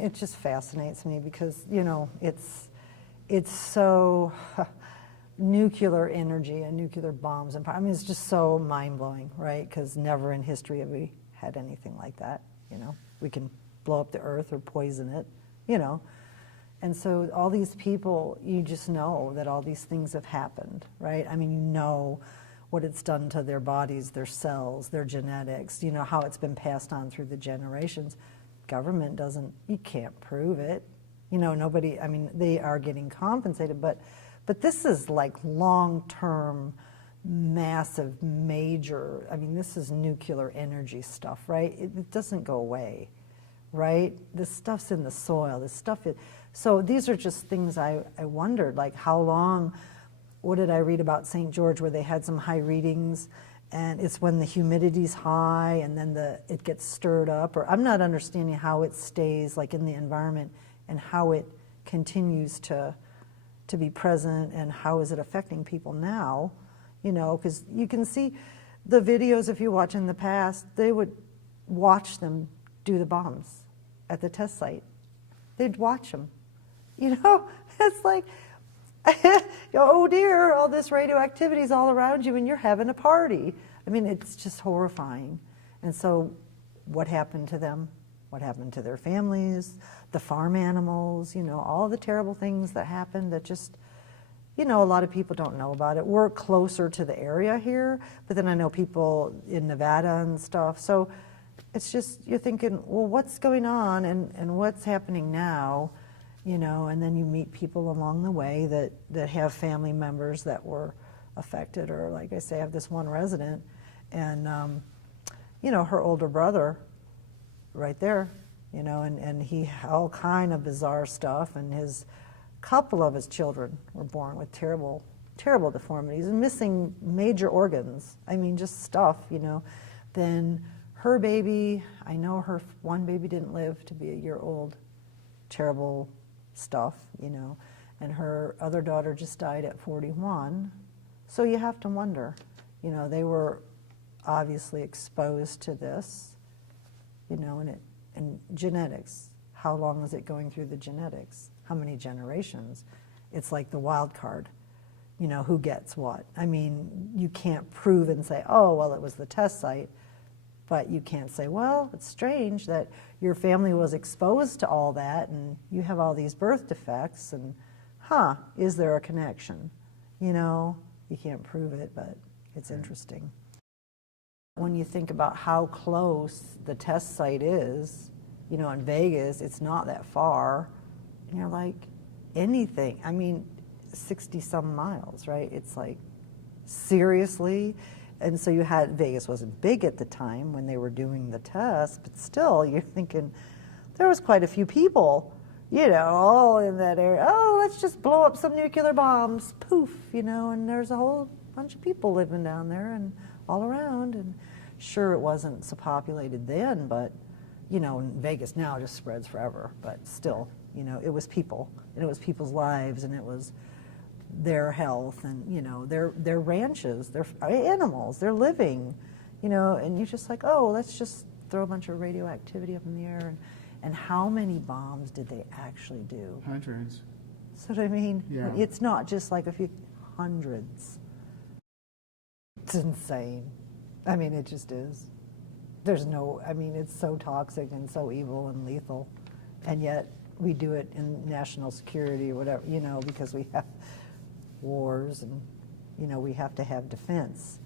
It just fascinates me because, you know, it's so nuclear energy and nuclear bombs and I mean, it's just so mind-blowing, right? Because never in history have we had anything like that, you know. We can blow up the earth or poison it, you know. And so all these people, you just know that all these things have happened, right? I mean, you know what it's done to their bodies, their cells, their genetics, you know, how it's been passed on through the generations. Government doesn't, you can't prove it. You know, nobody, I mean, they are getting compensated, but this is like long-term, massive, major, I mean, this is nuclear energy stuff, right? It doesn't go away, right? This stuff's in the soil, this stuff is, so these are just things I wondered, like how long, what did I read about St. George where they had some high readings and it's when the humidity's high and then it gets stirred up, or I'm not understanding how it stays like in the environment and how it continues to be present and how is it affecting people now, you know, because you can see the videos if you watch in the past, they would watch them do the bombs at the test site. They'd watch them, you know, it's like, oh dear, all this radioactivity is all around you and you're having a party. I mean, it's just horrifying. And so what happened to them? What happened to their families, the farm animals, you know, all the terrible things that happened that just, you know, a lot of people don't know about it. We're closer to the area here, but then I know people in Nevada and stuff. So it's just, you're thinking, well, what's going on and what's happening now? You know, and then you meet people along the way that have family members that were affected, or like I say, I have this one resident, and you know, her older brother, right there, you know, and he all kind of bizarre stuff, and his couple of his children were born with terrible, terrible deformities and missing major organs. I mean, just stuff, you know. Then her baby, I know her one baby didn't live to be a year old. Terrible stuff, you know, and her other daughter just died at 41. So you have to wonder, you know, they were obviously exposed to this, you know, and genetics. How long is it going through the genetics? How many generations? It's like the wild card, you know, who gets what? I mean, you can't prove and say, oh, well, it was the test site, but you can't say, well, it's strange that your family was exposed to all that and you have all these birth defects and, is there a connection? You know, you can't prove it, but it's interesting. When you think about how close the test site is, you know, in Vegas, it's not that far, and you're like, anything, I mean, 60-some miles, right? It's like, seriously? And so you had, Vegas wasn't big at the time when they were doing the test, but still, you're thinking, there was quite a few people, you know, all in that area. Oh, let's just blow up some nuclear bombs, poof, you know, and there's a whole bunch of people living down there and all around. And sure, it wasn't so populated then, but, you know, Vegas now just spreads forever, but still, you know, it was people, and it was people's lives, and it was their health, and you know, their ranches, their animals, they're living, you know, and you're just like, oh, let's just throw a bunch of radioactivity up in the air, and how many bombs did they actually do? Hundreds. So what I mean, yeah. It's not just like a few, hundreds. It's insane. I mean, it just is. There's no, I mean, it's so toxic and so evil and lethal, and yet we do it in national security or whatever, you know, because we have wars and, you know, we have to have defense.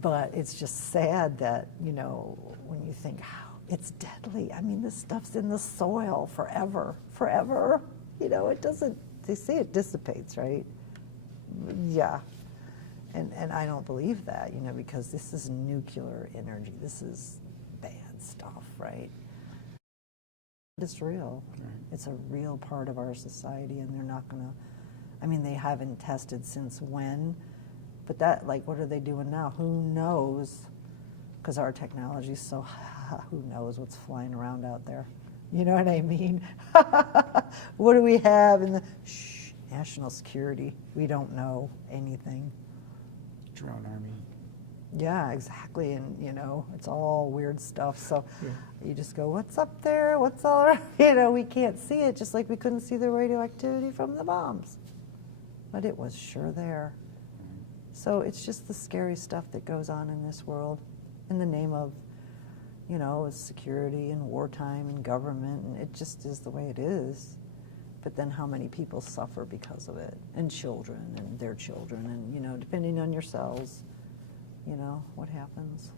But it's just sad that, you know, when you think how it's deadly. I mean, this stuff's in the soil forever, you know, it doesn't, they say it dissipates, right? Yeah. And I don't believe that, you know, because this is nuclear energy. This is bad stuff, right? It's real. Right. It's a real part of our society, and they're not going to, I mean, they haven't tested since when, but that, like, what are they doing now? Who knows? Because our technology is so, who knows what's flying around out there? You know what I mean? What do we have in the, national security? We don't know anything. Drone army. Yeah, exactly. And, you know, it's all weird stuff. So Yeah. you just go, what's up there? What's all around? You know, we can't see it, just like we couldn't see the radioactivity from the bombs. But it was sure there. So it's just the scary stuff that goes on in this world in the name of, you know, security and wartime and government. And it just is the way it is. But then how many people suffer because of it? And children and their children. And, you know, depending on your cells, you know, what happens.